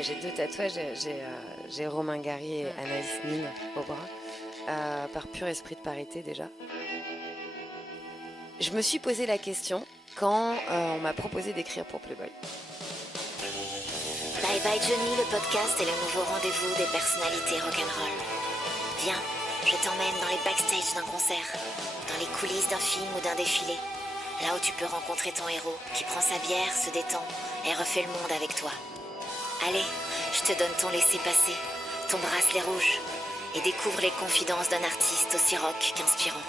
J'ai 2 tatouages, j'ai Romain Gary et Anaïs Nin au bras, par pur esprit de parité déjà. Je me suis posé la question quand on m'a proposé d'écrire pour Playboy. Bye Bye Johnny, le podcast est le nouveau rendez-vous des personnalités rock'n'roll. Viens, je t'emmène dans les backstage d'un concert, dans les coulisses d'un film ou d'un défilé. Là où tu peux rencontrer ton héros qui prend sa bière, se détend et refait le monde avec toi. Allez, je te donne ton laissez-passer, ton bracelet rouge et découvre les confidences d'un artiste aussi rock qu'inspirant.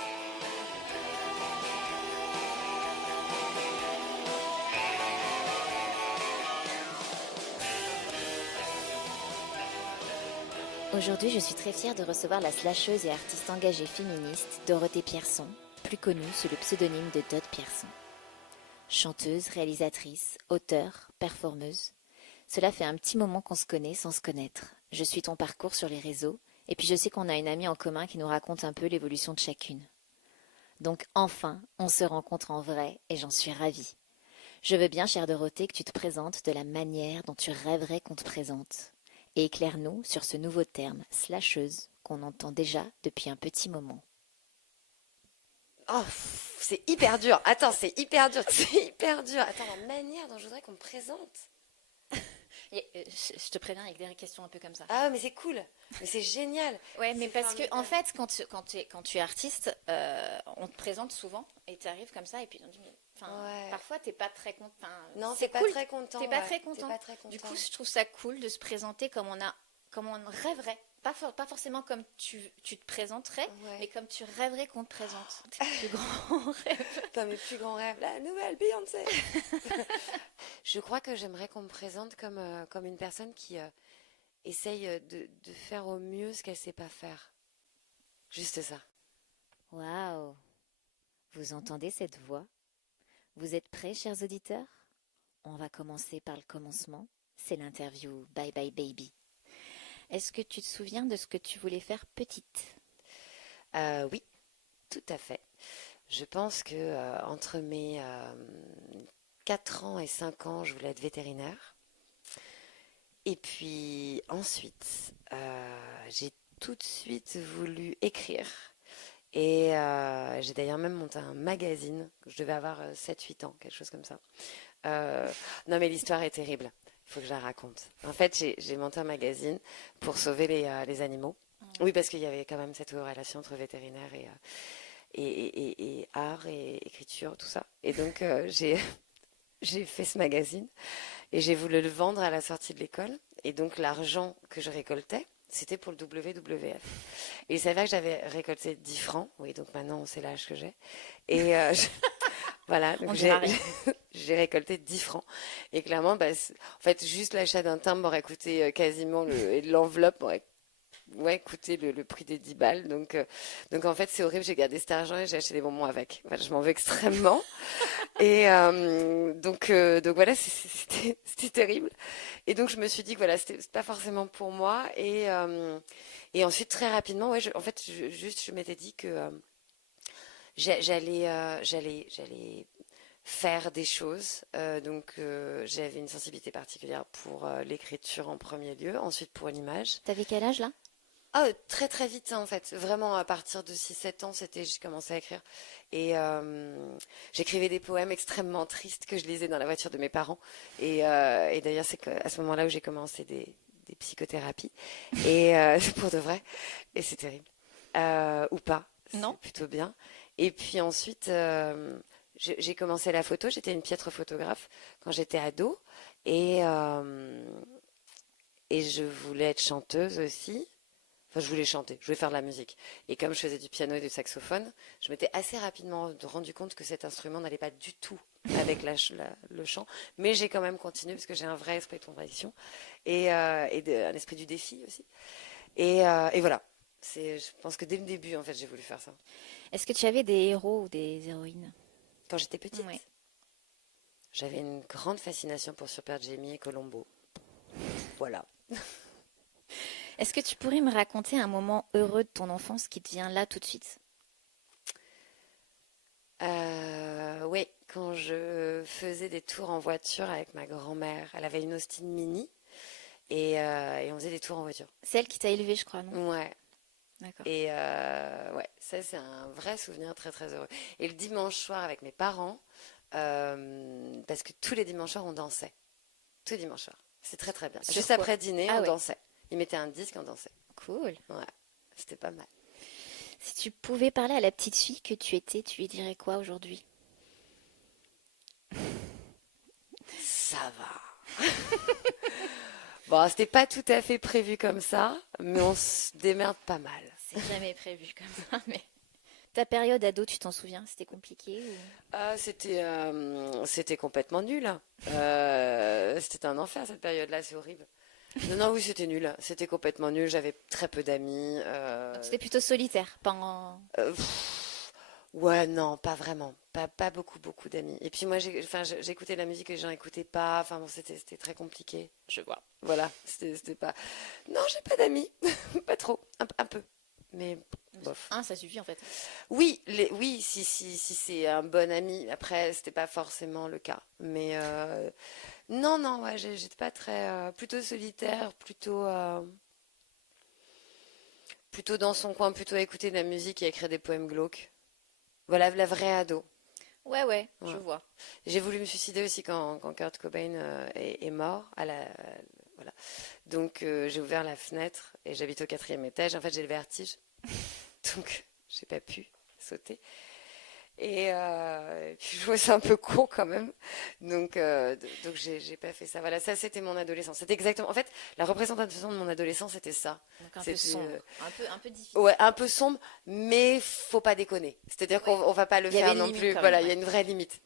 Aujourd'hui, je suis très fière de recevoir la slasheuse et artiste engagée féministe Dorothée Pierson, plus connue sous le pseudonyme de Dot Pierson. Chanteuse, réalisatrice, auteure, performeuse. Cela fait un petit moment qu'on se connaît sans se connaître. Je suis ton parcours sur les réseaux, et puis je sais qu'on a une amie en commun qui nous raconte un peu l'évolution de chacune. Donc enfin, on se rencontre en vrai, et j'en suis ravie. Je veux bien, chère Dorothée, que tu te présentes de la manière dont tu rêverais qu'on te présente. Et éclaire-nous sur ce nouveau terme, slasheuse, qu'on entend déjà depuis un petit moment. Oh, c'est hyper dur. Attends, c'est hyper dur. C'est hyper dur. Attends, la manière dont je voudrais qu'on me présente. Je te préviens avec des questions un peu comme ça. Ah, mais c'est cool. Mais c'est génial. Ouais, mais C'est parce que formidable. en fait, quand tu es artiste, on te présente souvent et tu arrives comme ça et puis on dit, Ouais. parfois t'es pas très content. Non, c'est t'es pas cool, très content. t'es pas ouais. très content. T'es pas très content. Du coup, je trouve ça cool de se présenter comme on rêverait. Pas forcément comme tu te présenterais, Ouais. mais comme tu rêverais qu'on te présente. Tes plus grands rêves. Pas mes plus grands rêves, la nouvelle Beyoncé. Je crois que j'aimerais qu'on me présente comme une personne qui essaye de faire au mieux ce qu'elle sait pas faire. Juste ça. Waouh! Vous entendez cette voix? Vous êtes prêts, chers auditeurs? On va commencer par le commencement. C'est l'interview Bye Bye Baby. Est-ce que tu te souviens de ce que tu voulais faire petite? Oui, tout à fait. Je pense que entre mes 4 ans et 5 ans, je voulais être vétérinaire. Et puis ensuite, j'ai tout de suite voulu écrire. Et j'ai d'ailleurs même monté un magazine. Je devais avoir 7-8 ans, quelque chose comme ça. Non, mais l'histoire est terrible. Il faut que je la raconte. En fait, j'ai monté un magazine pour sauver les animaux. Oui, parce qu'il y avait quand même cette relation entre vétérinaire et art et écriture, tout ça. Et donc, j'ai fait ce magazine et j'ai voulu le vendre à la sortie de l'école. Et donc, l'argent que je récoltais, c'était pour le WWF. Et il s'avère que j'avais récolté 10 francs. Oui, donc maintenant, on sait l'âge que j'ai. Et voilà, donc j'ai récolté 10 francs. Et clairement, bah, en fait, juste l'achat d'un timbre m'aurait coûté quasiment et l'enveloppe m'aurait coûté le prix des 10 balles. Donc en fait, c'est horrible, j'ai gardé cet argent et j'ai acheté des bonbons avec. Voilà, je m'en veux extrêmement. Et donc voilà, c'était terrible. Et donc je me suis dit que voilà, c'était pas forcément pour moi. Et ensuite, très rapidement, ouais, en fait, je m'étais dit que j'allais faire des choses. J'avais une sensibilité particulière pour l'écriture en premier lieu, ensuite pour l'image. T'avais quel âge là? Ah, très très vite en fait, vraiment à partir de 6-7 ans, j'ai commencé à écrire et j'écrivais des poèmes extrêmement tristes que je lisais dans la voiture de mes parents et d'ailleurs c'est à ce moment-là où j'ai commencé des psychothérapies et pour de vrai et c'est terrible ou pas, Non. c'est plutôt bien et puis ensuite j'ai commencé la photo, j'étais une piètre photographe quand j'étais ado et je voulais être chanteuse aussi. Enfin, je voulais chanter, je voulais faire de la musique. Et comme je faisais du piano et du saxophone, je m'étais assez rapidement rendu compte que cet instrument n'allait pas du tout avec le chant. Mais j'ai quand même continué parce que j'ai un vrai esprit de contradiction et un esprit du défi aussi. Et voilà. Je pense que dès le début, en fait, j'ai voulu faire ça. Est-ce que tu avais des héros ou des héroïnes? Quand j'étais petite, Ouais. j'avais une grande fascination pour Super Jamie et Colombo. Voilà. Est-ce que tu pourrais me raconter un moment heureux de ton enfance qui te vient là tout de suite? Oui, quand je faisais des tours en voiture avec ma grand-mère, elle avait une Austin Mini et on faisait des tours en voiture. C'est elle qui t'a élevé, je crois, non? Ouais. D'accord. Et ouais, ça c'est un vrai souvenir très très heureux. Et le dimanche soir avec mes parents, parce que tous les dimanches soirs on dansait. Tous les dimanches soirs. C'est très très bien. Sur Juste quoi? après dîner, Ah on ouais. dansait. Ils mettaient un disque, on dansait. Cool. Ouais, c'était pas mal. Si tu pouvais parler à la petite fille que tu étais, tu lui dirais quoi aujourd'hui? Ça va. Bon, c'était pas tout à fait prévu comme ça, mais on se démerde pas mal. C'est jamais prévu comme ça, mais... Ta période ado, tu t'en souviens? C'était compliqué ou... Ah, c'était complètement nul. C'était un enfer cette période-là, c'est horrible. Non, non, oui, c'était nul. C'était complètement nul. J'avais très peu d'amis. Donc c'était plutôt solitaire, pas en... Ouais, non, pas vraiment. Pas beaucoup, beaucoup d'amis. Et puis moi, enfin, j'écoutais de la musique que les gens n'écoutaient pas. Enfin, bon, c'était très compliqué. Je vois. Voilà, c'était pas. Non, j'ai pas d'amis. Pas trop. Un peu. Mais bof. Ça suffit en fait. Oui, oui, si c'est un bon ami. Après, c'était pas forcément le cas. Mais non, non, ouais, j'étais pas très. Plutôt solitaire, plutôt dans son coin, plutôt à écouter de la musique et à écrire des poèmes glauques. Voilà, la vraie ado. Ouais, Ouais. je vois. J'ai voulu me suicider aussi quand Kurt Cobain est mort. Voilà. Donc j'ai ouvert la fenêtre et j'habite au 4e étage. En fait, j'ai le vertige. Donc j'ai pas pu sauter. Et puis je trouvais ça un peu con quand même. Donc j'ai pas fait ça. Voilà, ça c'était mon adolescence. C'était exactement. En fait, la représentation de mon adolescence, c'était ça. Donc un peu C'était, sombre, un peu difficile. ouais, un peu sombre, mais faut pas déconner. C'est-à-dire Ouais. qu'on va pas le Il y avait faire une non limite plus. quand Voilà, même, il y a ouais. une vraie limite.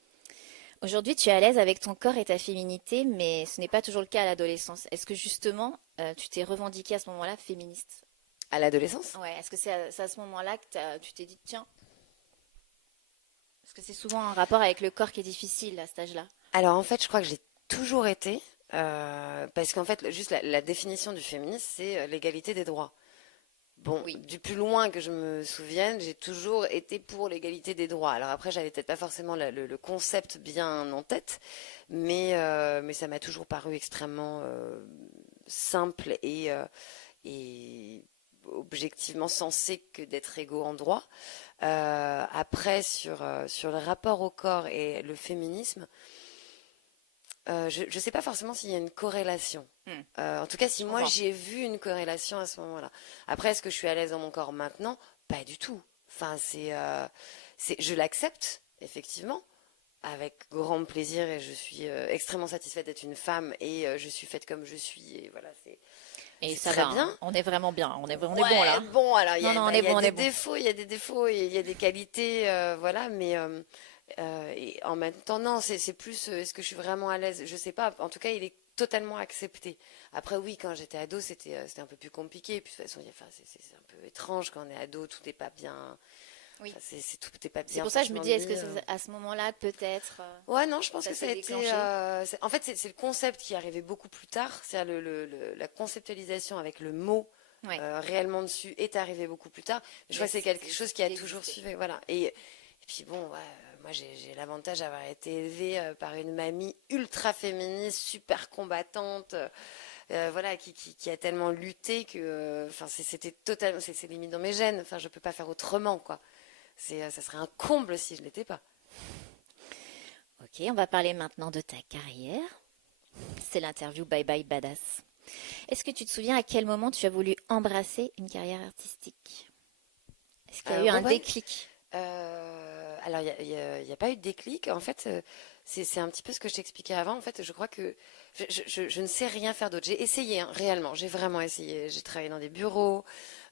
Aujourd'hui, tu es à l'aise avec ton corps et ta féminité, mais ce n'est pas toujours le cas à l'adolescence. Est-ce que justement, tu t'es revendiquée à ce moment-là féministe? À l'adolescence? Ouais, est-ce que c'est à ce moment-là que tu t'es dit, tiens, parce que c'est souvent un rapport avec le corps qui est difficile à cet âge-là. Alors en fait, je crois que j'ai toujours été, parce qu'en fait, juste la définition du féminisme, c'est l'égalité des droits. Bon, Oui. du plus loin que je me souvienne, j'ai toujours été pour l'égalité des droits. Alors après, j'avais peut-être pas forcément le concept bien en tête, mais ça m'a toujours paru extrêmement simple et objectivement sensé que d'être égaux en droit. Après, sur le rapport au corps et le féminisme, je ne sais pas forcément s'il y a une corrélation. En tout cas, si Je moi comprends. j'ai vu une corrélation à ce moment-là. Après, est-ce que je suis à l'aise dans mon corps maintenant? Pas du tout. Enfin, je l'accepte, effectivement, avec grand plaisir et je suis extrêmement satisfaite d'être une femme et je suis faite comme je suis et voilà, Et c'est ça très va, bien. hein. On est vraiment bien. On est bon Ouais, là. bon, alors Non, non, on bah, est il y a bon, on des est bon. défauts, il y a des défauts et il y a des qualités, voilà, mais et en même temps, non, c'est plus, est-ce que je suis vraiment à l'aise? Je sais pas, en tout cas, il est totalement accepté. Après, oui, quand j'étais ado, c'était un peu plus compliqué, puis de toute façon, enfin, c'est un peu étrange quand on est ado, tout n'est pas bien, Oui. enfin, tout n'est pas C'est bien pour ça que je me franchement dis, est-ce que mis. c'est à ce moment-là que peut-être Ouais, non, je pense ça que ça s'est a été. déclenché? En fait, c'est le concept qui est arrivé beaucoup plus tard. C'est-à-dire la conceptualisation avec le mot Ouais. réellement dessus est arrivé beaucoup plus tard. Je crois Mais que c'est quelque c'est- chose qui a qui toujours existait. suivi. Voilà. Et puis bon, ouais, moi j'ai l'avantage d'avoir été élevée par une mamie ultra féministe, super combattante. Voilà, qui a tellement lutté que, enfin, c'était totalement, c'est limite dans mes gènes. Enfin, je peux pas faire autrement, quoi. Ça serait un comble si je l'étais pas. Ok, on va parler maintenant de ta carrière. C'est l'interview Bye Bye Badass. Est-ce que tu te souviens à quel moment tu as voulu embrasser une carrière artistique? Est-ce qu'il y a eu un Ouais. déclic? Alors, il y a pas eu de déclic. En fait, c'est un petit peu ce que je t'expliquais avant. En fait, je crois que je ne sais rien faire d'autre. J'ai essayé, hein, réellement. J'ai vraiment essayé. J'ai travaillé dans des bureaux.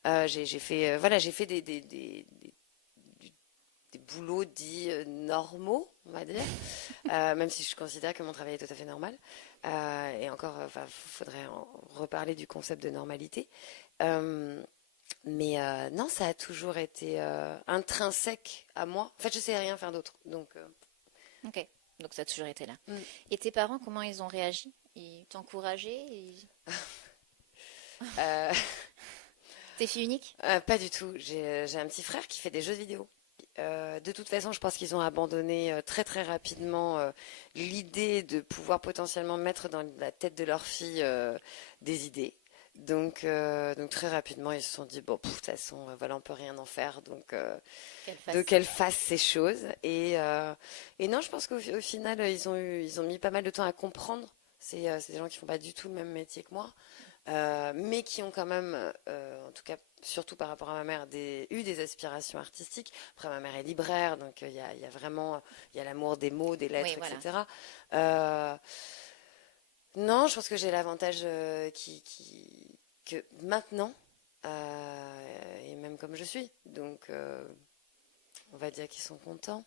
J'ai fait, voilà, j'ai fait des boulots dits normaux, on va dire. Même si je considère que mon travail est tout à fait normal. Et encore, enfin, faudrait en reparler du concept de normalité. Mais non, ça a toujours été intrinsèque à moi. En fait, je sais rien faire d'autre. Donc, Ok, donc ça a toujours été là. Mm. Et tes parents, comment ils ont réagi? Ils t'encourageaient? euh, T'es fille unique? pas du tout. J'ai un petit frère qui fait des jeux vidéo. De toute façon, je pense qu'ils ont abandonné très très rapidement l'idée de pouvoir potentiellement mettre dans la tête de leur fille des idées. Donc très rapidement, ils se sont dit, bon, de toute façon, voilà, on peut rien en faire, Qu'elle donc fasse. qu'elle fasse ces choses. Et non, je pense qu'au final, ils ont mis pas mal de temps à comprendre. C'est des gens qui font pas du tout le même métier que moi, mais qui ont quand même, en tout cas, surtout par rapport à ma mère, eu des aspirations artistiques. Après, ma mère est libraire, donc il y a vraiment, il y a l'amour des mots, des Oui, lettres, voilà. etc. Euh, non, je pense que j'ai l'avantage que maintenant, et même comme je suis, donc on va dire qu'ils sont contents.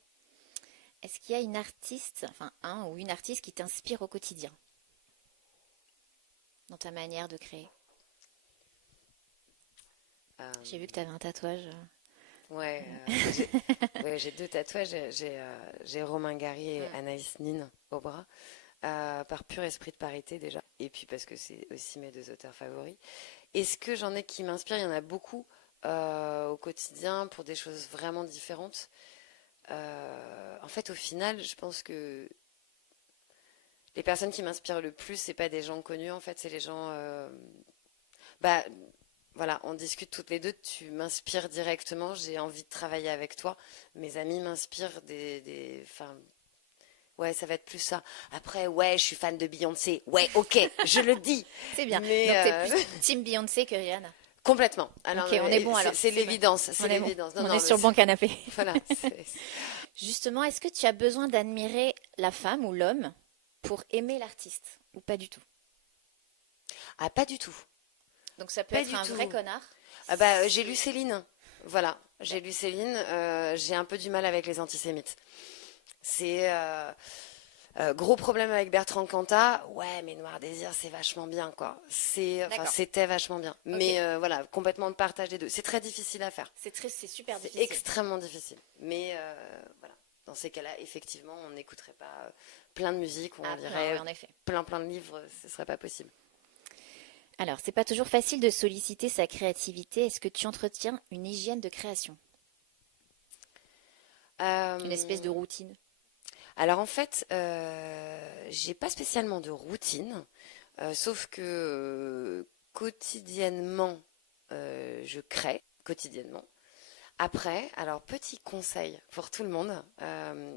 Est-ce qu'il y a une artiste, enfin un ou une artiste qui t'inspire au quotidien dans ta manière de créer? Euh, J'ai vu que tu avais un tatouage. ouais, ouais, j'ai deux tatouages. J'ai Romain Gary et Mm. Anaïs Nin au bras, par pur esprit de parité déjà, et puis parce que c'est aussi mes deux auteurs favoris. Est-ce que j'en ai qui m'inspirent? Il y en a beaucoup au quotidien pour des choses vraiment différentes. En fait, au final, je pense que les personnes qui m'inspirent le plus, c'est pas des gens connus, en fait, c'est les gens. Bah, voilà, on discute toutes les deux, tu m'inspires directement, j'ai envie de travailler avec toi. Mes amis m'inspirent enfin, ouais, ça va être plus ça. Après, ouais, je suis fan de Beyoncé. Ouais, ok, je le dis. C'est bien. Mais Donc t'es plus team Beyoncé que Rihanna. complètement. Alors, Ok, on est bon alors. c'est C'est bon. l'évidence, c'est On est bon. l'évidence. Non, On est non, mais sur le bon canapé. voilà. Justement, est-ce que tu as besoin d'admirer la femme ou l'homme pour aimer l'artiste ou pas du tout? Ah, pas du tout. Donc ça peut Pas être du un vrai tout. connard. Ah bah, j'ai lu Céline. Voilà, j'ai lu Céline. J'ai un peu du mal avec les antisémites. C'est gros problème avec Bertrand Cantat. Ouais, mais Noir Désir, c'est vachement bien, quoi. Enfin, D'accord. c'était vachement bien. Ok. Mais voilà, complètement le partage des deux. C'est très difficile à faire. C'est super C'est difficile. extrêmement difficile. Mais voilà, dans ces cas-là, effectivement, on n'écouterait pas plein de musique ou on Ah, plein, lirait oui, en effet. plein de livres. Ce serait pas possible. Alors, c'est pas toujours facile de solliciter sa créativité. Est-ce que tu entretiens une hygiène de création? Une espèce de Euh, routine? alors en fait, j'ai pas spécialement de routine, sauf que quotidiennement, je crée quotidiennement. Après, alors petit conseil pour tout le monde,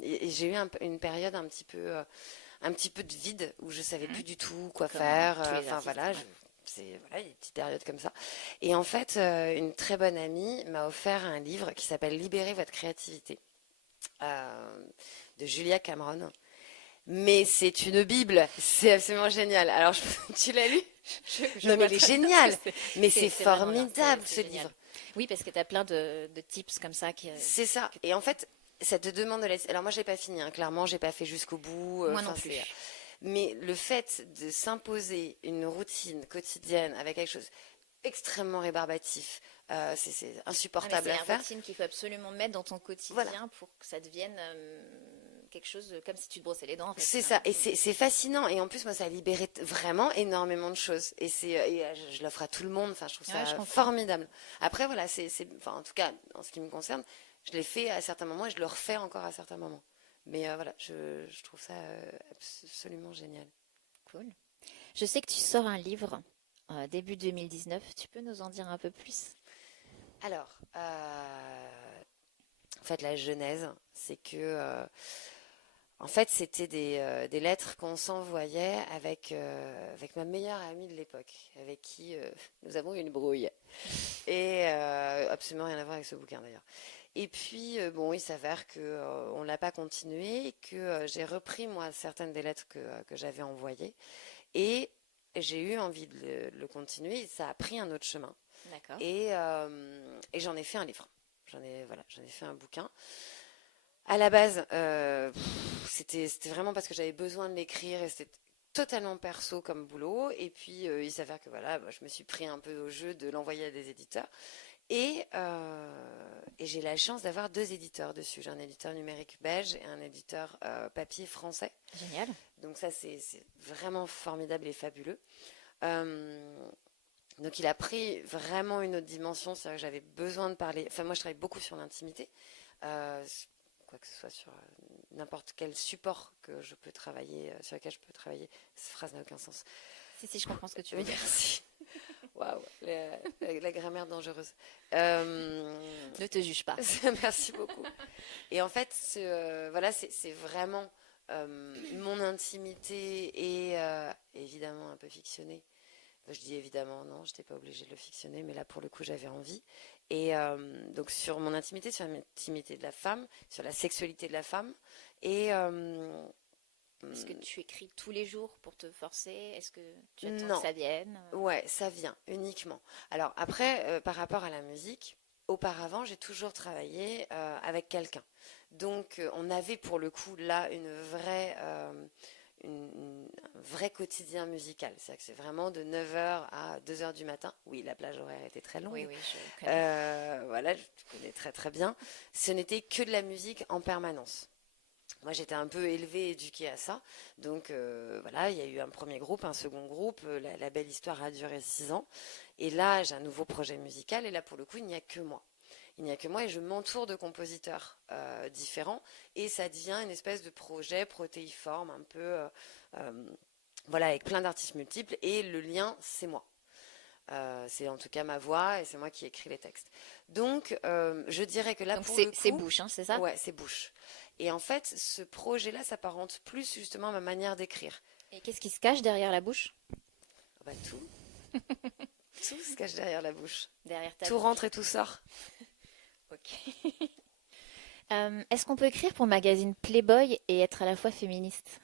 et j'ai eu une période un petit peu de vide où je savais Mhm. plus du tout quoi Comme faire. tous les Enfin artistes. voilà, Ouais. c'est voilà, il y a des petites périodes comme ça. Et en fait, une très bonne amie m'a offert un livre qui s'appelle Libérez votre créativité, euh, de Julia Cameron. Mais c'est une Bible, c'est absolument génial. Alors, tu l'as lu? Je Non, mais vois il est très bien ce que génial. c'est. Mais c'est C'est vraiment bien. formidable C'est ce génial. livre. Oui, parce que tu as plein de tips comme ça qui. C'est ça. Et en fait, ça te demande de laisser. Alors moi, j'ai pas fini. Hein. Clairement, j'ai pas fait jusqu'au bout. Moi non Enfin, plus. Mais le fait de s'imposer une routine quotidienne avec quelque chose extrêmement rébarbatif, c'est Ah, mais insupportable c'est à une faire. routine qu'il faut absolument mettre dans ton Voilà. quotidien pour que ça devienne quelque chose comme si tu te brossais les dents en fait. C'est ça, et c'est fascinant. Et en plus, moi, ça a libéré vraiment énormément de choses. Je l'offre à tout le monde. Enfin, je trouve Ouais, je ça comprends. formidable. Après, voilà, enfin, en tout cas, en ce qui me concerne, je l'ai fait à certains moments et je le refais encore à certains moments. Mais voilà, je trouve ça absolument génial. Cool. Je sais que tu sors un livre début 2019. Tu peux nous en dire un peu plus? Alors, en fait, la genèse, c'est que en fait, c'était des lettres qu'on s'envoyait avec ma meilleure amie de l'époque, avec qui nous avons eu une brouille. Et absolument rien à voir avec ce bouquin d'ailleurs. Et puis, bon, il s'avère que on l'a pas continué, et que j'ai repris moi certaines des lettres que j'avais envoyées, et j'ai eu envie de le continuer. Et ça a pris un autre chemin, D'accord. et j'en ai fait un livre. J'en ai fait un bouquin. À la base, c'était vraiment parce que j'avais besoin de l'écrire et c'était totalement perso comme boulot. Et puis, il s'avère que voilà, moi, je me suis pris un peu au jeu de l'envoyer à des éditeurs. Et j'ai la chance d'avoir deux éditeurs dessus. J'ai un éditeur numérique belge et un éditeur papier français. Génial. Donc ça, c'est vraiment formidable et fabuleux. Euh, donc il a pris vraiment une autre dimension. C'est-à-dire que j'avais besoin de parler. Enfin, moi, je travaille beaucoup sur l'intimité. quoi que ce soit sur n'importe quel support que je peux travailler, sur lequel je peux travailler. Cette phrase n'a aucun sens. Si, je comprends ce que tu veux dire. Merci. Waouh, la grammaire dangereuse. Ne te juge pas. Merci beaucoup. Et en fait, voilà, c'est vraiment mon intimité et évidemment un peu fictionnée. Je dis évidemment, non, je n'étais pas obligée de le fictionner, mais là, pour le coup, j'avais envie. Et donc, sur mon intimité, sur l'intimité de la femme, sur la sexualité de la femme. Et Est-ce que tu écris tous les jours pour te forcer? Est-ce que tu attends non. que ça vienne? Ouais, ça vient uniquement. Alors après, par rapport à la musique, auparavant, j'ai toujours travaillé avec quelqu'un. Donc, on avait pour le coup là un vrai quotidien musical. C'est-à-dire que c'est vraiment de 9 heures à 2 heures du matin. Oui, la plage horaire était très longue. Oui, je connais. Voilà, je connais très très bien. Ce n'était que de la musique en permanence. Moi, j'étais un peu élevée, éduquée à ça. Donc, voilà, il y a eu un premier groupe, un second groupe. La belle histoire a duré 6 ans. Et là, j'ai un nouveau projet musical. Et là, pour le coup, il n'y a que moi. Il n'y a que moi et je m'entoure de compositeurs différents. Et ça devient une espèce de projet protéiforme, un peu, voilà, avec plein d'artistes multiples. Et le lien, c'est moi. C'est en tout cas ma voix et c'est moi qui écris les textes. Donc, je dirais que là, Donc pour le coup... c'est Bouche, hein, c'est ça? Ouais, c'est Bouche. Et en fait, ce projet-là s'apparente plus justement à ma manière d'écrire. Et qu'est-ce qui se cache derrière la bouche? Bah, tout. Tout se cache derrière la bouche. Derrière ta Tout bouche. rentre et tout sort. Ok. Est-ce qu'on peut écrire pour le magazine Playboy et être à la fois féministe?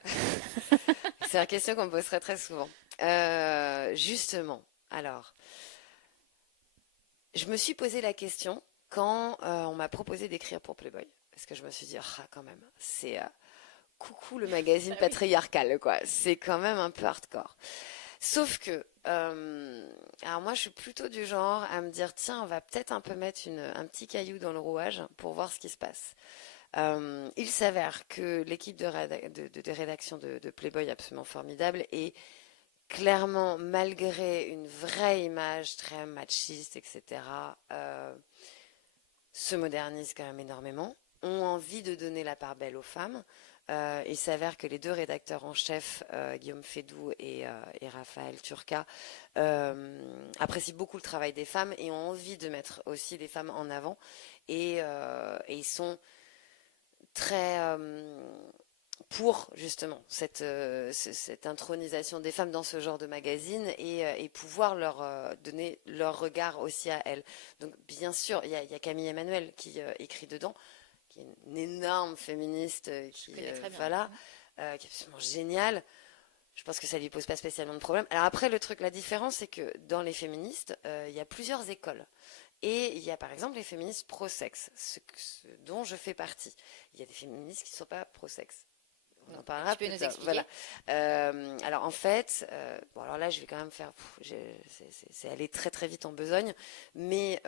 C'est une question qu'on me poserait très souvent. Justement, alors, je me suis posé la question quand on m'a proposé d'écrire pour Playboy. Parce que je me suis dit, ah, quand même, c'est coucou le magazine patriarcal, quoi. C'est quand même un peu hardcore. Sauf que, alors moi, je suis plutôt du genre à me dire, tiens, on va peut-être un peu mettre un petit caillou dans le rouage pour voir ce qui se passe. Il s'avère que l'équipe de rédaction de Playboy est absolument formidable et clairement, malgré une vraie image très machiste, etc., se modernise quand même énormément, ont envie de donner la part belle aux femmes. Il s'avère que les deux rédacteurs en chef, Guillaume Fédoux et Raphaël Turca, apprécient beaucoup le travail des femmes et ont envie de mettre aussi les femmes en avant. Et ils sont très pour justement cette intronisation des femmes dans ce genre de magazine et pouvoir leur donner leur regard aussi à elles. Donc bien sûr, il y a Camille Emmanuel qui écrit dedans, qui est une énorme féministe, qui voilà, qui est absolument géniale. Je pense que ça lui pose pas spécialement de problème. Alors après, le truc, la différence, c'est que dans les féministes, il y a plusieurs écoles. Et il y a par exemple les féministes pro-sexe, ce dont je fais partie. Il y a des féministes qui ne sont pas pro-sexe. On en parlera tu peux plus nous tard. expliquer? Voilà. Alors en fait, bon alors là je vais quand même faire, c'est aller très très vite en besogne, mais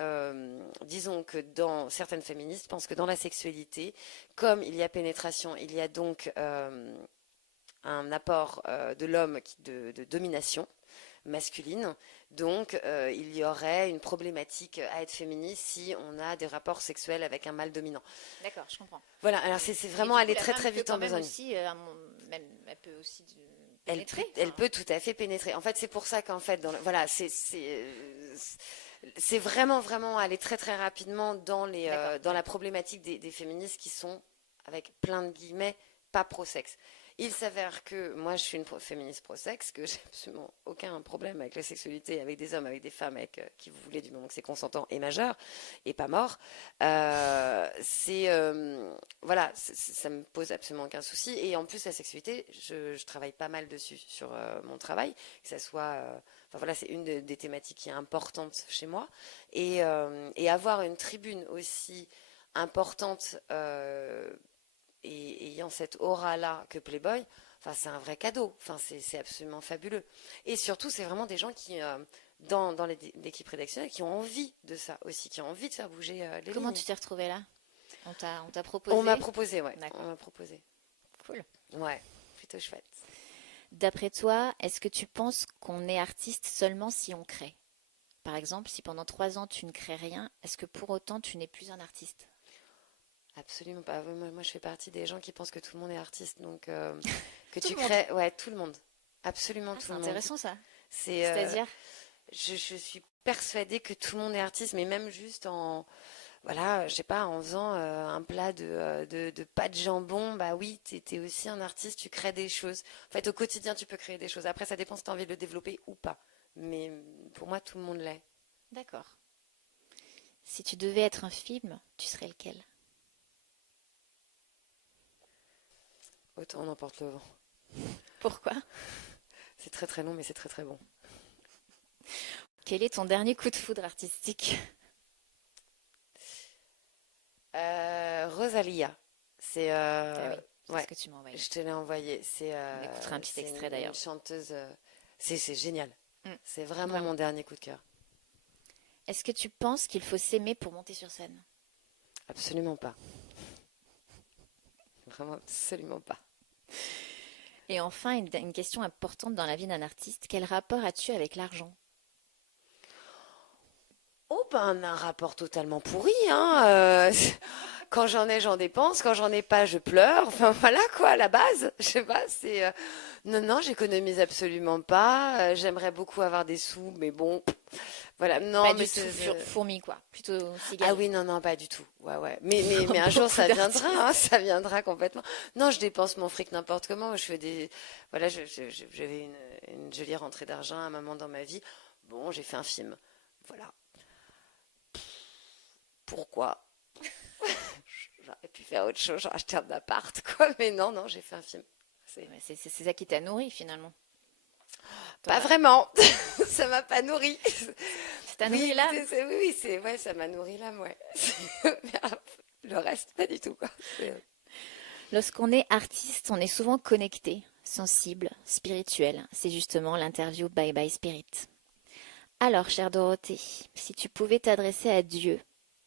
disons que dans certaines féministes pensent que dans la sexualité, comme il y a pénétration, il y a donc un apport de l'homme de domination masculine. Donc, il y aurait une problématique à être féministe si on a des rapports sexuels avec un mâle dominant. D'accord, je comprends. Voilà, alors c'est vraiment aller très très vite en besogne. Elle peut aussi Elle pénétrer. peut tout à fait pénétrer. En fait, c'est pour ça qu'en fait, voilà, c'est vraiment vraiment aller très très rapidement dans la problématique des féministes qui sont, avec plein de guillemets, pas pro-sexe. Il s'avère que moi, je suis une féministe pro-sexe, que j'ai absolument aucun problème avec la sexualité, avec des hommes, avec des femmes, avec qui vous voulez, du moment que c'est consentant et majeur, et pas mort. Voilà, ça me pose absolument aucun souci. Et en plus, la sexualité, je travaille pas mal dessus, sur mon travail, que ça soit... Enfin voilà, c'est une des thématiques qui est importante chez moi. Et avoir une tribune aussi importante... et ayant cette aura-là que Playboy, enfin, c'est un vrai cadeau. Enfin, c'est absolument fabuleux. Et surtout, c'est vraiment des gens qui, dans l'équipe rédactionnelle, qui ont envie de ça aussi, qui ont envie de faire bouger les Comment lignes. tu t'es retrouvée là? On t'a proposé? On m'a proposé, ouais. D'accord. On m'a proposé. Cool. Ouais, plutôt chouette. D'après toi, est-ce que tu penses qu'on est artiste seulement si on crée? Par exemple, si pendant 3 ans tu ne crées rien, est-ce que pour autant tu n'es plus un artiste? Absolument pas. Moi, je fais partie des gens qui pensent que tout le monde est artiste. Donc, que Tout tu le monde. crées. Ouais, tout le monde. Absolument Ah, tout c'est le monde. intéressant ça. C'est, C'est-à-dire, je suis persuadée que tout le monde est artiste, mais même juste en, voilà, je sais pas, en faisant un plat de pâte jambon, bah oui, t'es aussi un artiste, tu crées des choses. En fait, au quotidien, tu peux créer des choses. Après, ça dépend si tu as envie de le développer ou pas. Mais pour moi, tout le monde l'est. d'accord. Si tu devais être un film, tu serais lequel? Autant on emporte le vent. Pourquoi? C'est très très long, mais c'est très très bon. Quel est ton dernier coup de foudre artistique? Rosalia, c'est Ah oui, c'est ce ouais, que tu m'as envoyé. je te l'ai envoyé. On écoutera un petit C'est extrait une d'ailleurs. chanteuse. C'est génial. Mm, C'est vraiment vraiment. mon dernier coup de cœur. Est-ce que tu penses qu'il faut s'aimer pour monter sur scène? Absolument pas. Vraiment absolument pas. Et enfin, une question importante dans la vie d'un artiste, quel rapport as-tu avec l'argent? Oh ben un rapport totalement pourri, hein. Quand j'en ai, j'en dépense. Quand j'en ai pas, je pleure. Enfin voilà quoi, à la base. Je sais pas, c'est non non, j'économise absolument pas. J'aimerais beaucoup avoir des sous, mais bon, voilà. Non, Pas mais du tout fourmi, quoi. Plutôt ah cigale. oui, non non, pas du tout. Ouais ouais. Mais un jour Beaucoup ça d'artistes. viendra, hein, ça viendra complètement. Non, je dépense mon fric n'importe comment. Je fais des voilà, j'avais une jolie rentrée d'argent à un moment dans ma vie. Bon, j'ai fait un film. Voilà. Pourquoi? J'aurais pu faire autre chose, genre acheter un appart, quoi. Mais non, non, j'ai fait un film. C'est Ouais, c'est ça qui t'a nourri finalement. pas Toi, vraiment. Ça m'a pas nourri. ça t'a nourri l'âme. Oui, oui, c'est ouais, ça m'a nourri l'âme, ouais. Mais le reste, pas du tout, quoi. Lorsqu'on est artiste, on est souvent connecté, sensible, spirituel. C'est justement l'interview Bye Bye Spirit. Alors, chère Dorothée, si tu pouvais t'adresser à Dieu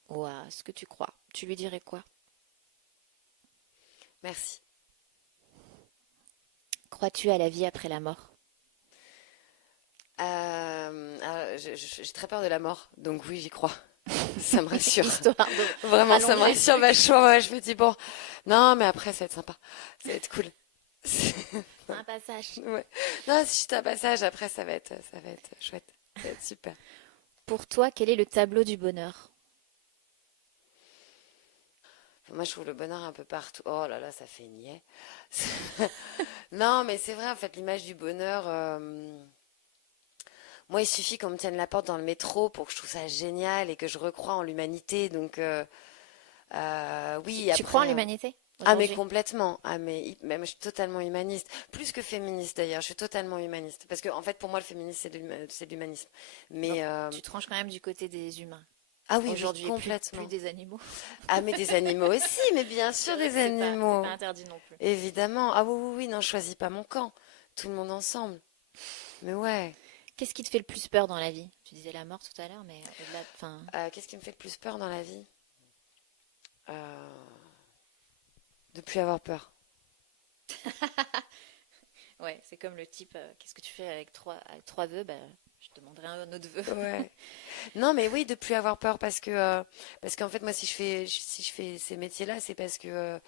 ou à ce que tu crois, tu lui dirais quoi? Merci. Crois-tu à la vie après la mort? J'ai très peur de la mort, donc oui, j'y crois. Ça me rassure. Histoire de Vraiment, ça me rallonger le rassure truc. vachement. Ouais, je me dis, bon, non, mais après, ça va être sympa. Ça va être cool. Un passage. Ouais. Non, si je suis un passage, après, ça va être chouette. Ça va être super. Pour toi, quel est le tableau du bonheur? Moi, je trouve le bonheur un peu partout. Oh là là, ça fait niais. Non, mais c'est vrai, en fait, l'image du bonheur. Moi, il suffit qu'on me tienne la porte dans le métro pour que je trouve ça génial et que je recroie en l'humanité. Donc, oui, Tu crois en après. l'humanité Ah, mais aujourd'hui? complètement. Ah, mais moi, je suis totalement humaniste. Plus que féministe, d'ailleurs. Je suis totalement humaniste. Parce que, en fait, pour moi, le féminisme, c'est de l'humanisme. Donc, Mais. tu tranches quand même du côté des humains Ah oui, oui, aujourd'hui, et plus complètement. des animaux. Ah, mais des animaux aussi, mais bien C'est sûr, vrai des que c'est pas animaux. interdit non plus. Évidemment. Ah oui, oui, oui, non, je choisis pas mon camp. Tout le monde ensemble. Mais ouais. Qu'est-ce qui te fait le plus peur dans la vie? Tu disais la mort tout à l'heure, mais au-delà, enfin, Qu'est-ce qui me fait le plus peur dans la vie? Euh, de plus avoir peur. ouais, c'est comme le type, qu'est-ce que tu fais avec trois vœux? Bah, je te demanderai un autre vœu. Ouais. Non, mais oui, de plus avoir peur parce qu'en fait, moi, si je fais ces métiers-là, c'est parce que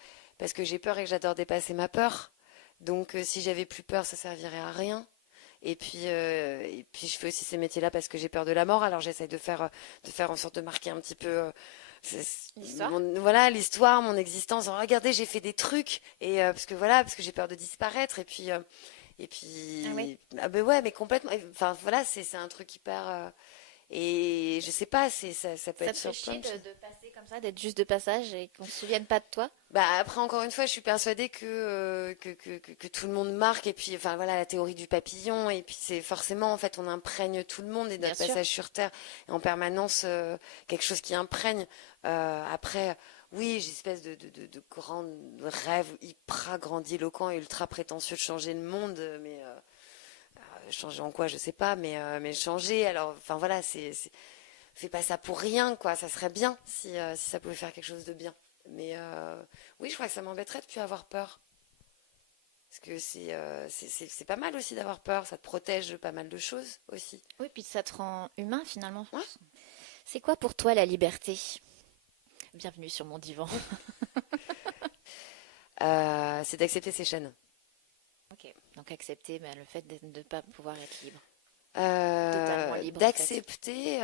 j'ai peur et que j'adore dépasser ma peur. Donc, si j'avais plus peur, ça servirait à rien. Et puis je fais aussi ces métiers-là parce que j'ai peur de la mort. Alors j'essaye de faire en sorte de marquer un petit peu L'histoire? voilà l'histoire, mon existence. Alors, regardez, j'ai fait des trucs et parce que voilà, parce que j'ai peur de disparaître. Et Ah oui. puis ah ben ouais, mais complètement. Enfin voilà, c'est un truc hyper. Et je sais pas, ça peut Ça être te fait sur plein chier de choses. de passer comme ça, d'être juste de passage et qu'on se souvienne pas de toi? Bah après encore une fois, je suis persuadée que tout le monde marque et puis enfin voilà la théorie du papillon et puis c'est forcément en fait on imprègne tout le monde et Bien notre sûr. passage sur Terre est en permanence quelque chose qui imprègne. Après oui, j'ai une espèce de grand rêve hyper grandiloquent et ultra prétentieux de changer le monde, mais changer en quoi je sais pas, mais changer. Alors enfin voilà fais pas ça pour rien quoi. Ça serait bien si ça pouvait faire quelque chose de bien. Mais oui, je crois que ça m'embêterait de plus avoir peur. Parce que c'est pas mal aussi d'avoir peur. Ça te protège de pas mal de choses aussi. Oui, puis ça te rend humain finalement. Ouais. C'est quoi pour toi la liberté? Bienvenue sur mon divan. C'est d'accepter ses chaînes. Ok. Donc accepter le fait de ne pas pouvoir être libre. Totalement libre, en fait. D'accepter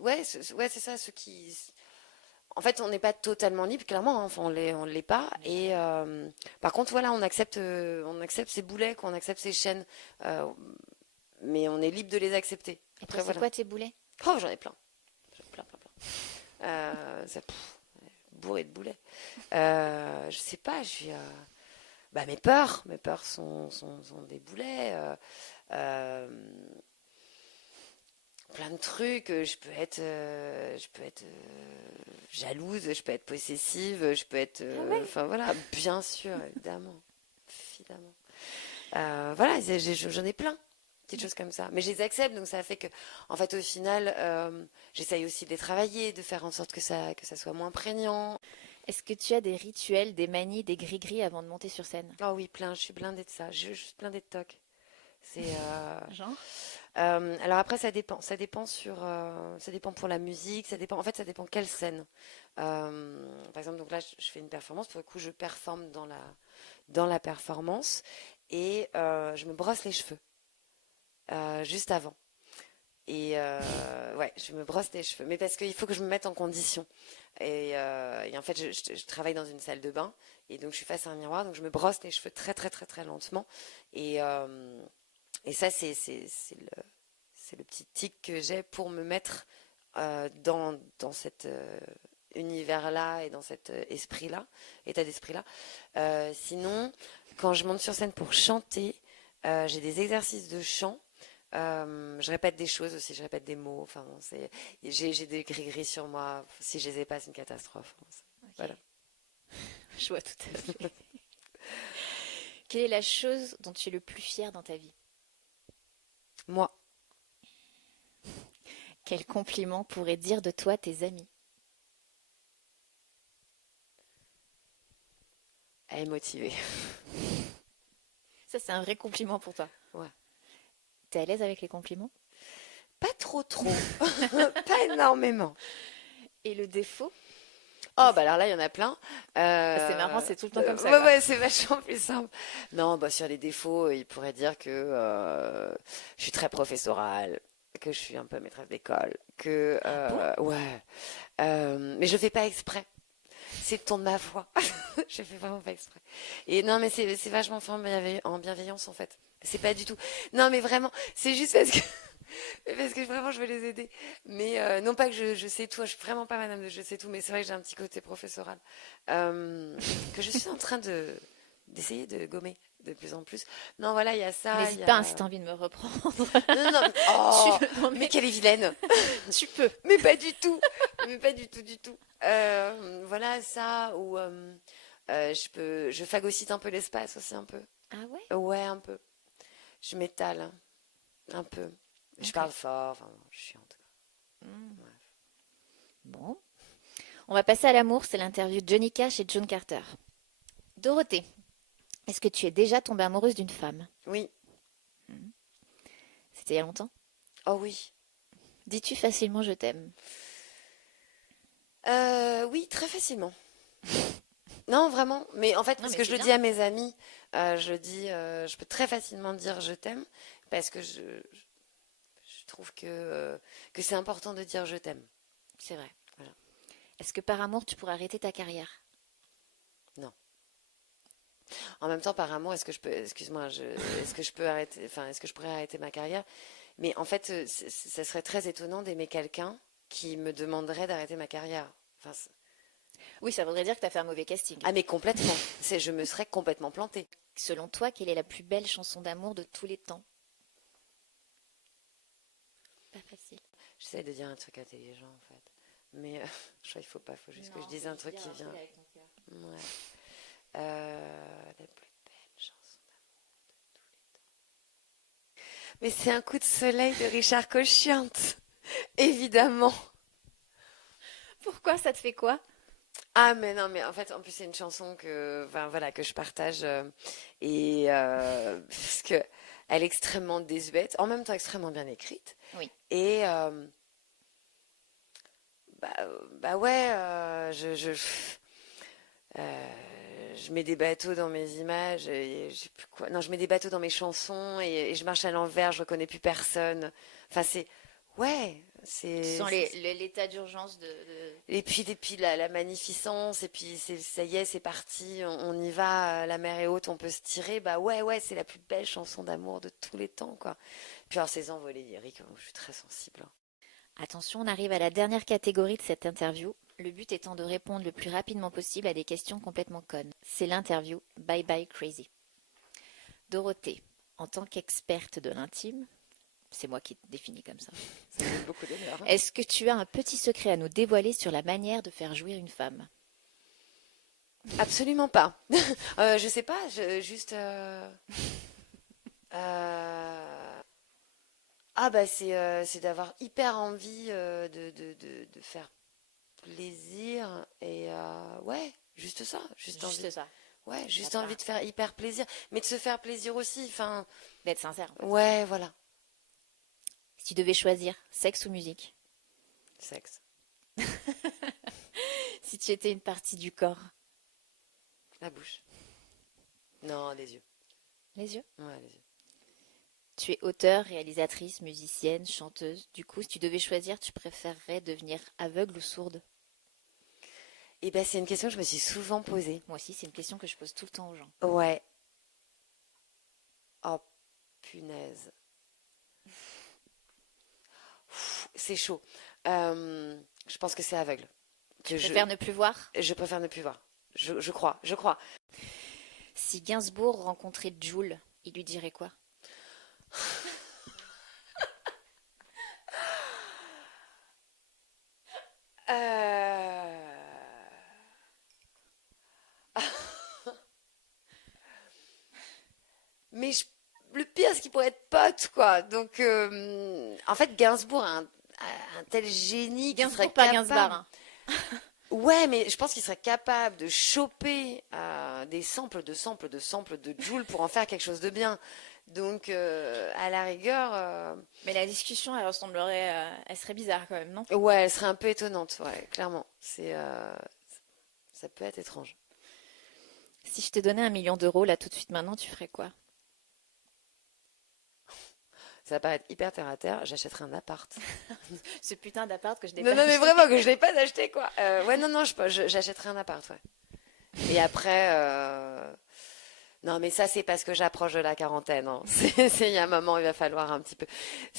ouais, ouais, c'est ça, ceux qui. En fait, on n'est pas totalement libre, clairement, hein. Enfin, on l'est pas. Et par contre, voilà, on accepte ses boulets, on accepte ses chaînes, mais on est libre de les accepter. Et Après, toi, c'est voilà. quoi tes boulets? Oh, j'en ai plein. J'en ai plein, plein, plein. Bourré de boulets. Je sais pas, je suis. Bah, mes peurs sont des boulets. Plein de trucs. Je peux être jalouse, je peux être possessive, je peux être. Enfin voilà, bien sûr, évidemment, évidemment. Voilà, j'en ai plein, petites choses comme ça. Mais je les accepte, donc ça fait que, en fait, au final, j'essaye aussi de les travailler, de faire en sorte que ça soit moins prégnant. Est-ce que tu as des rituels, des manies, des gris-gris avant de monter sur scène? Oh oui, plein. Je suis blindée de ça. Je suis blindée de toc. C'est. Genre? Alors après, ça dépend ça dépend pour la musique, ça dépend. En fait, ça dépend quelle scène. Par exemple, donc là, je fais une performance. Pour le coup, je performe dans la performance et je me brosse les cheveux juste avant. Et ouais, je me brosse les cheveux, mais parce qu'il faut que je me mette en condition. Et en fait, je travaille dans une salle de bain et donc je suis face à un miroir, donc je me brosse les cheveux très très très très lentement. Et, euh, et ça, c'est le petit tic que j'ai pour me mettre dans cet univers-là et dans cet esprit-là, état d'esprit-là. Sinon, quand je monte sur scène pour chanter, j'ai des exercices de chant. Je répète des choses aussi, je répète des mots. Enfin, bon, j'ai des gris-gris sur moi. Si je les ai pas, c'est une catastrophe. Ok. Voilà. Je vois tout à fait. Quelle est la chose dont tu es le plus fier dans ta vie? Moi, Quel compliment pourraient dire de toi tes amis? elle est motivée. Ça, c'est un vrai compliment pour toi. Ouais. T'es à l'aise avec les compliments? Pas trop, pas énormément. Et le défaut? Oh, bah alors là, il y en a plein. C'est marrant, c'est tout le temps comme ça, Ouais, quoi. ouais, c'est vachement plus simple. Non, bah sur les défauts, il pourrait dire que je suis très professorale, que je suis un peu maîtresse d'école, que Ah bon? ouais, mais je fais pas exprès. C'est le ton de ma voix. Je fais vraiment pas exprès. Et non, mais c'est vachement fait en bienveillance en fait. C'est pas du tout. Non, mais vraiment, c'est juste parce que parce que vraiment je veux les aider. Mais non pas que je sais tout. Je suis vraiment pas madame de je sais tout. Mais c'est vrai que j'ai un petit côté professoral que je suis en train de d'essayer de gommer de plus en plus. Non, voilà, il y a ça. Il N'hésite y pas, hein, a... si t'as envie de me reprendre. Non, non, non. Oh, Non, mais quelle est vilaine. tu peux. Mais pas du tout. Mais pas du tout, du tout. Voilà ça ou je phagocyte un peu l'espace aussi un peu. Ah ouais? Ouais, un peu. Je m'étale un peu. Je Ok. parle fort, enfin, je suis chiante. Hmm. Bref. Bon. On va passer à l'amour, c'est l'interview de Johnny Cash et John Carter. Dorothée, est-ce que tu es déjà tombée amoureuse d'une femme? Oui. C'était il y a longtemps? Oh oui. Dis-tu facilement je t'aime? Oui, très facilement. Non, vraiment. Mais en fait, Non, parce mais que c'est je le bien. dis à mes amis, je peux très facilement dire je t'aime parce que je trouve que c'est important de dire je t'aime. C'est vrai. Voilà. Est-ce que par amour, tu pourrais arrêter ta carrière? Non. En même temps, par amour, excuse-moi, est-ce que je peux arrêter, enfin, est-ce que je pourrais arrêter ma carrière? Mais en fait, ça serait très étonnant d'aimer quelqu'un qui me demanderait d'arrêter ma carrière. Enfin, Oui, ça voudrait dire que tu as fait un mauvais casting. ah, mais complètement. Je me serais complètement plantée. Selon toi, quelle est la plus belle chanson d'amour de tous les temps? Pas facile. J'essaie de dire un truc intelligent, en fait. Mais je crois qu'il faut juste que je dise un truc qui vient. Ouais. La plus belle chanson d'amour de tous les temps. Mais c'est un coup de soleil de Richard Cochiante. Évidemment. Pourquoi ça te fait quoi? Ah mais non mais en fait en plus c'est une chanson que enfin voilà que je partage et parce que elle est extrêmement désuète, en même temps extrêmement bien écrite. Oui. Et bah ouais, je mets des bateaux dans mes images, et je sais plus quoi. Non, je mets des bateaux dans mes chansons et je marche à l'envers, je reconnais plus personne. Enfin, ouais, Tu sens l'état d'urgence et puis la magnificence, et puis ça y est, c'est parti, on y va, la mer est haute, on peut se tirer. Bah ouais, c'est la plus belle chanson d'amour de tous les temps, quoi. Puis alors, ces envolées lyriques, je suis très sensible. Attention, on arrive à la dernière catégorie de cette interview, le but étant de répondre le plus rapidement possible à des questions complètement connes. C'est l'interview Bye Bye Crazy. Dorothée, en tant qu'experte de l'intime, c'est moi qui te définis comme ça. Ça me fait beaucoup d'honneur. Est-ce que tu as un petit secret à nous dévoiler sur la manière de faire jouir une femme? Absolument pas. Je sais pas, juste. Ah bah c'est d'avoir hyper envie de faire plaisir et ouais, juste ça, juste envie. Juste ça, Ouais, juste D'accord. envie de faire hyper plaisir, mais de se faire plaisir aussi. Enfin, d'être sincère. ouais, voilà, Si tu devais choisir sexe ou musique, sexe, si tu étais une partie du corps, la bouche. Non, les yeux. les yeux. Ouais, les yeux. Tu es auteure, réalisatrice, musicienne, chanteuse. Du coup, si tu devais choisir, tu préférerais devenir aveugle ou sourde? Et ben c'est une question que je me suis souvent posée. Moi aussi, c'est une question que je pose tout le temps aux gens. Ouais. Oh punaise. C'est chaud. Je pense que c'est aveugle. Tu préfères ne plus voir? Je préfère ne plus voir. Je crois. Si Gainsbourg rencontrait Jul, il lui dirait quoi? Euh, Mais le pire, c'est qu'il pourrait être pote, quoi. Donc, en fait, Gainsbourg a un tel génie qu'il serait Gainsbourg, pas capable. Gainsbar. Hein. Ouais, mais je pense qu'il serait capable de choper des samples de Jul pour en faire quelque chose de bien. Donc, à la rigueur, Mais la discussion, elle ressemblerait, elle serait bizarre quand même, non? ouais, elle serait un peu étonnante, ouais, clairement. Ça peut être étrange. Si je te donnais 1 million d'euros, là, tout de suite, maintenant, tu ferais quoi? Ça va paraître hyper terre à terre. J'achèterais un appart. Ce putain d'appart que je n'ai Non, pas non, mais acheté. vraiment que je l'ai pas acheté, quoi. Ouais, non, j'achèterais un appart, ouais. Et après, non, mais ça, c'est parce que j'approche de la quarantaine. Hein. Il y a un moment, il va falloir un petit peu.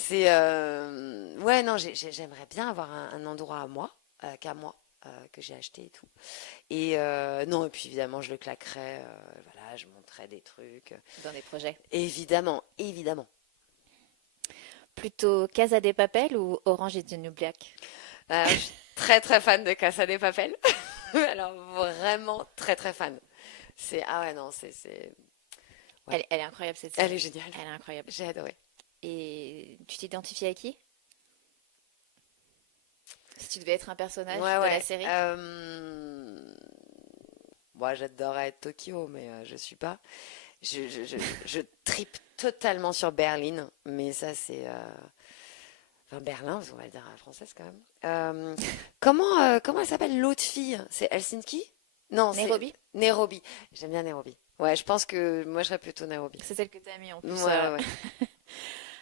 Ouais, non, j'aimerais bien avoir un endroit à moi, qu'à moi, que j'ai acheté et tout. Et non, et puis évidemment, je le claquerais. Voilà, je montrerais des trucs. Dans des projets. Évidemment, évidemment. Plutôt Casa de Papel ou Orange is the New Black? Je suis très, très fan de Casa de Papel. Alors, vraiment, très, très fan. Ah ouais, non, Ouais. Elle est incroyable, cette série. Elle est géniale. Elle est incroyable. J'ai adoré. Et tu t'identifies à qui? Si tu devais être un personnage Ouais, de ouais. la série? Moi, j'adorerais être Tokyo, mais je suis pas. Je tripe totalement sur Berlin, mais ça, c'est. Enfin, Berlin, on va le dire à la française quand même. Comment elle s'appelle l'autre fille? C'est Helsinki? Non, c'est Nairobi? Nairobi. J'aime bien Nairobi. Ouais, je pense que moi, je serais plutôt Nairobi. C'est celle que tu as mis en plus. Ouais.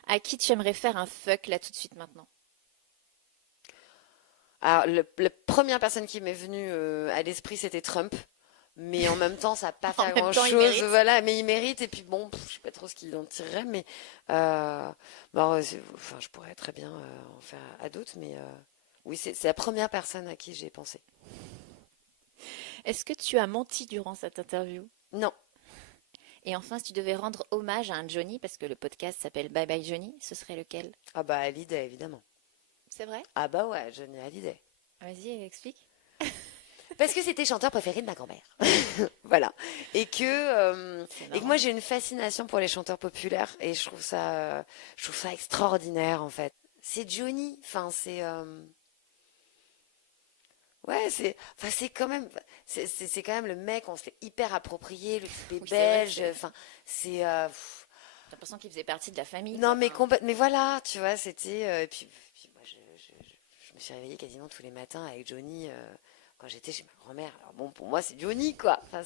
À qui tu aimerais faire un fuck là tout de suite maintenant? Alors, la première personne qui m'est venue à l'esprit, c'était Trump. Mais en même temps, ça n'a pas En fait même temps, il grand-chose. mérite. Voilà, mais il mérite. Et puis bon, je sais pas trop ce qu'il en tirerait, mais enfin, je pourrais très bien en faire à d'autres. Mais oui, c'est la première personne à qui j'ai pensé. Est-ce que tu as menti durant cette interview? Non. Et enfin, si tu devais rendre hommage à un Johnny, parce que le podcast s'appelle Bye Bye Johnny, ce serait lequel? Ah bah Hallyday, évidemment. C'est vrai? Ah bah ouais, Johnny Hallyday. Vas-y, explique. Parce que c'était le chanteur préféré de ma grand-mère. Voilà. Et que moi j'ai une fascination pour les chanteurs populaires et je trouve ça extraordinaire en fait. C'est Johnny. Enfin ouais, c'est quand même le mec, on se l'est hyper approprié, le type est Oui, c'est vrai que belge. c'est- Enfin c'est l'impression qu'il faisait partie de la famille. Non, mais, Enfin, mais voilà, tu vois, c'était. Puis moi, je me suis réveillée quasiment tous les matins avec Johnny quand j'étais chez ma grand-mère. Alors bon, pour moi, c'est Johnny, quoi. Enfin,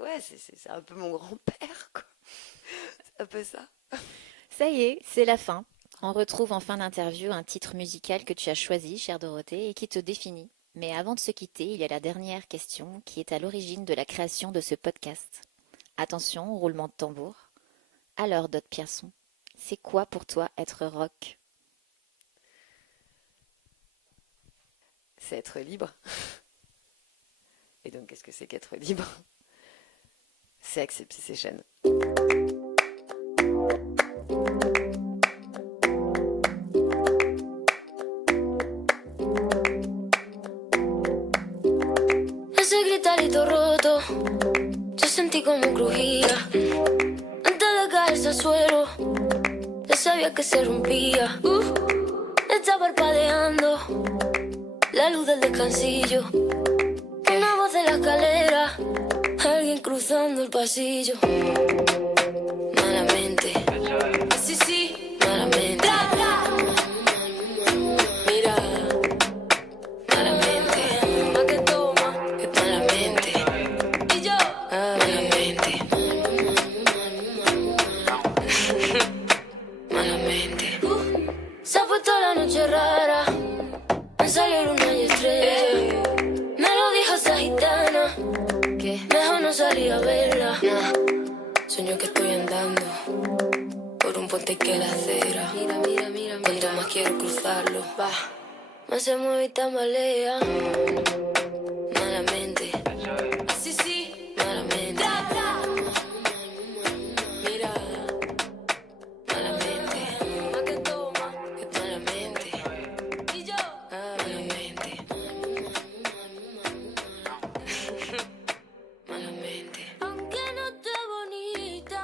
ouais, c'est un peu mon grand-père, quoi. C'est un peu ça. Ça y est, c'est la fin. On retrouve en fin d'interview un titre musical que tu as choisi, chère Dorothée, et qui te définit. Mais avant de se quitter, il y a la dernière question qui est à l'origine de la création de ce podcast. Attention, roulement de tambour. Alors, Dot Pierson, c'est quoi pour toi être rock? C'est être libre. Et donc, qu'est-ce que c'est qu'être libre? C'est accepter ses chaînes. Ese gritarito roto, yo sentí como crujía. Antes de caerse al suelo, ya sabía que se rompía. Está parpadeando la luz del descansillo. Una voz de la escalera, alguien cruzando el pasillo. Malamente, sí, sí, malamente. Mira, malamente. Ma que toma, que malamente. Y yo, malamente. Malamente. Se ha puesto la noche rara, me salió luna y estrella. Me lo dijo esa gitana, que mejor no salir a verla. Sueño que estoy andando por un puente que la acera. Mira, mira, mira, mira. Cuanto más quiero cruzarlo, va. Más se mueve y tambalea. Malamente. Sí, sí, malamente. Mira, malamente. Más que toma, que malamente. Y yo, malamente. Malamente. Aunque no esté bonita,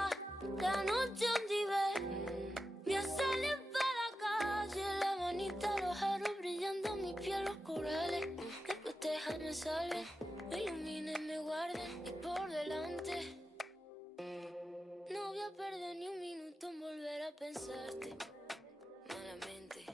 la noche donde voy a salir para la calle, la manita, los aros brillando, mi piel, los corales. Después déjame salve, me iluminen, me guarden y por delante. No voy a perder ni un minuto en volver a pensarte. Malamente.